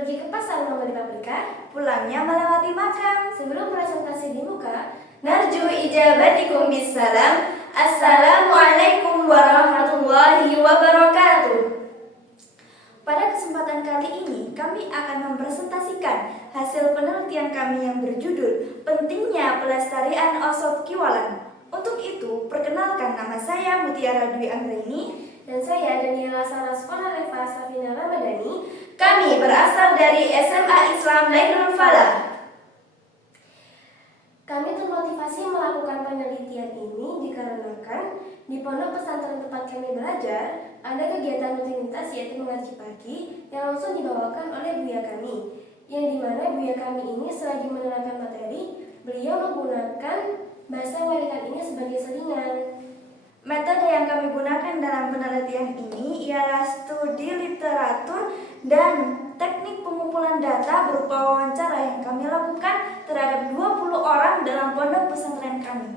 Pergi ke pasar membeli paprika, pulangnya melewati makam. sebelum presentasi dibuka, Narju ijabatikum bisalam. Assalamualaikum warahmatullahi wabarakatuh. Pada kesempatan kali ini, kami akan mempresentasikan hasil penelitian kami yang berjudul Pentingnya Pelestarian Ossot Kiwalan. Untuk itu, perkenalkan, nama saya Mutiara Dwi Anggraini. dan saya Daniela Sarasvona Reva Safina Ramadhani. Kami berasal dari SMA Islam Lailul Falah. Kami termotivasi melakukan penelitian ini dikarenakan di pondok pesantren tempat kami belajar ada kegiatan rutinitas yaitu mengaji pagi yang langsung dibawakan oleh buya kami, yang dimana buya kami ini selagi menerangkan materi, beliau menggunakan bahasa walikan ini sebagai selingan. Metode yang kami gunakan dalam penelitian ini ialah studi literatur dan teknik pengumpulan data berupa wawancara yang kami lakukan terhadap 20 orang dalam pondok pesantren kami.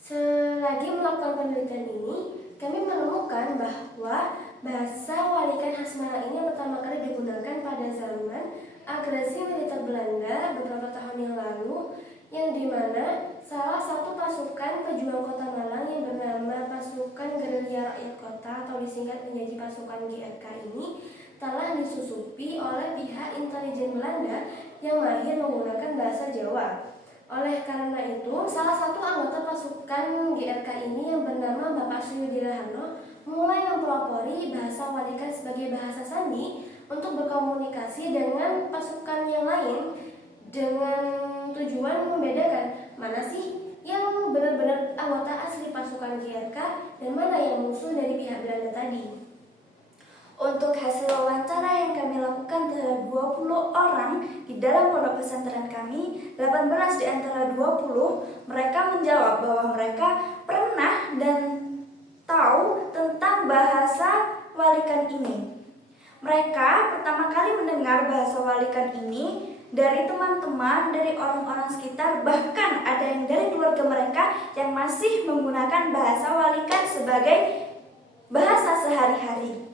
Selagi melakukan penelitian ini, kami menemukan bahwa bahasa walikan khas Malang ini pertama kali digunakan pada zaman agresi militer Belanda beberapa tahun yang lalu, yang dimana salah satu pasukan pejuang kota Malang yang bernama Pasukan Gerilya Rakyat Kota atau disingkat menjadi pasukan GRK ini telah disusupi oleh pihak intelijen Belanda yang mahir menggunakan bahasa Jawa. Oleh karena itu, salah satu anggota pasukan GRK ini yang bernama Bapak Suyudi Rahano mulai mempelopori bahasa walikan sebagai bahasa sandi untuk berkomunikasi dengan pasukan yang lain dengan tujuan membedakan mana sih yang benar-benar anggota asli pasukan GRK dan mana yang musuh dari pihak Belanda tadi. Untuk hasil wawancara yang kami lakukan terhadap 20 orang di dalam pondok pesantren kami, 18 di antara 20 mereka menjawab bahwa mereka pernah dan tahu tentang bahasa walikan ini. Mereka pertama kali mendengar bahasa walikan ini dari teman-teman, dari orang-orang sekitar, bahkan ada yang dari keluarga mereka yang masih menggunakan bahasa walikan sebagai bahasa sehari-hari.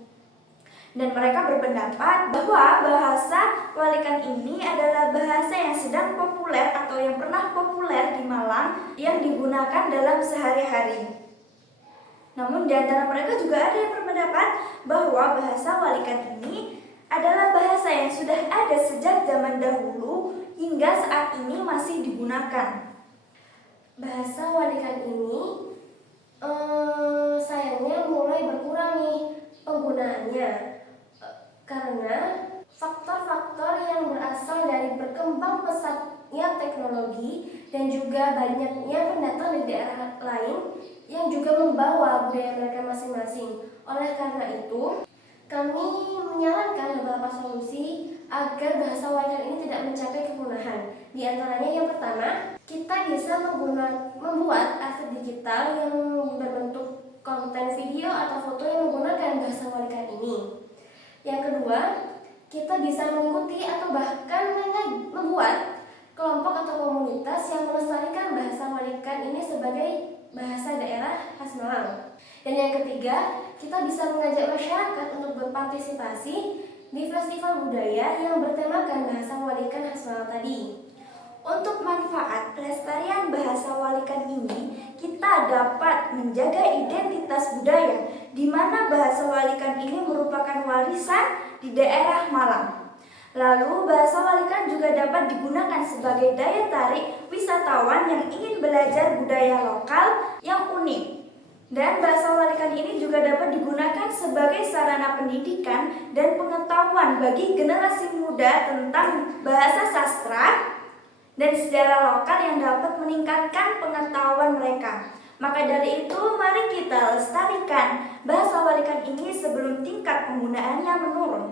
Dan mereka berpendapat bahwa bahasa walikan ini adalah bahasa yang sedang populer atau yang pernah populer di Malang yang digunakan dalam sehari-hari. Namun di antara mereka juga ada yang berpendapat bahwa bahasa walikan ini adalah bahasa yang sudah ada sejak zaman dahulu hingga saat ini masih digunakan. Bahasa walikan ini sayangnya mulai berkurang nih penggunaannya karena faktor-faktor yang berasal dari berkembang pesatnya teknologi dan juga banyaknya pendatang dari daerah lain yang juga membawa budaya mereka masing-masing. Oleh karena itu, kami menyarankan beberapa solusi agar bahasa walikan ini tidak mencapai kepunahan. Di antaranya yang pertama, kita bisa membuat aset digital yang berbentuk konten video atau foto yang menggunakan bahasa walikan ini. Yang kedua, kita bisa mengikuti atau bahkan membuat kelompok atau komunitas yang melestarikan bahasa walikan ini sebagai bahasa daerah khas Malang. Dan yang ketiga, kita bisa mengajak masyarakat untuk berpartisipasi di festival budaya yang bertemakan bahasa walikan khas Malang tadi. Untuk manfaat pelestarian bahasa walikan ini, kita dapat menjaga identitas budaya, di mana bahasa walikan ini merupakan warisan di daerah Malang. Lalu, bahasa walikan juga dapat digunakan sebagai daya tarik wisatawan yang ingin belajar budaya lokal yang unik. Dan bahasa walikan ini juga dapat digunakan sebagai sarana pendidikan dan pengetahuan bagi generasi muda tentang bahasa sastra dan sejarah lokal yang dapat meningkatkan pengetahuan mereka. Maka dari itu, mari kita lestarikan bahasa walikan ini sebelum tingkat penggunaannya menurun.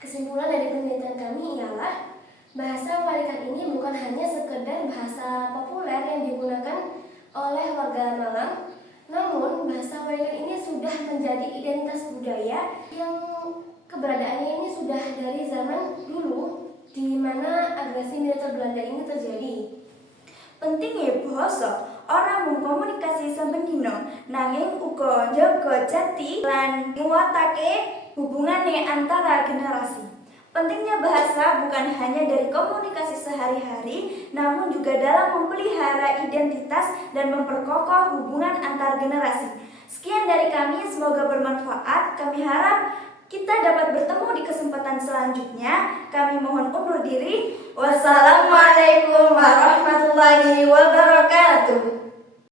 Kesimpulan dari penelitian kami ialah bahasa walikan ini bukan hanya sekedar bahasa populer yang digunakan oleh warga Malang, namun bahasa walikan ini sudah menjadi identitas budaya yang keberadaannya ini sudah dari zaman dulu di mana agresi militer Belanda ini terjadi. Pentingnya bahasa ora mung komunikasi saben dina, nanging uga njaga jati lan nguatake hubungane antara generasi. Pentingnya bahasa bukan hanya dari komunikasi sehari-hari, namun juga dalam memelihara identitas dan memperkokoh hubungan antar generasi. Sekian dari kami, semoga bermanfaat. Kami harap kita dapat bertemu di kesempatan selanjutnya. Kami mohon undur diri. Wassalamualaikum warahmatullahi wabarakatuh.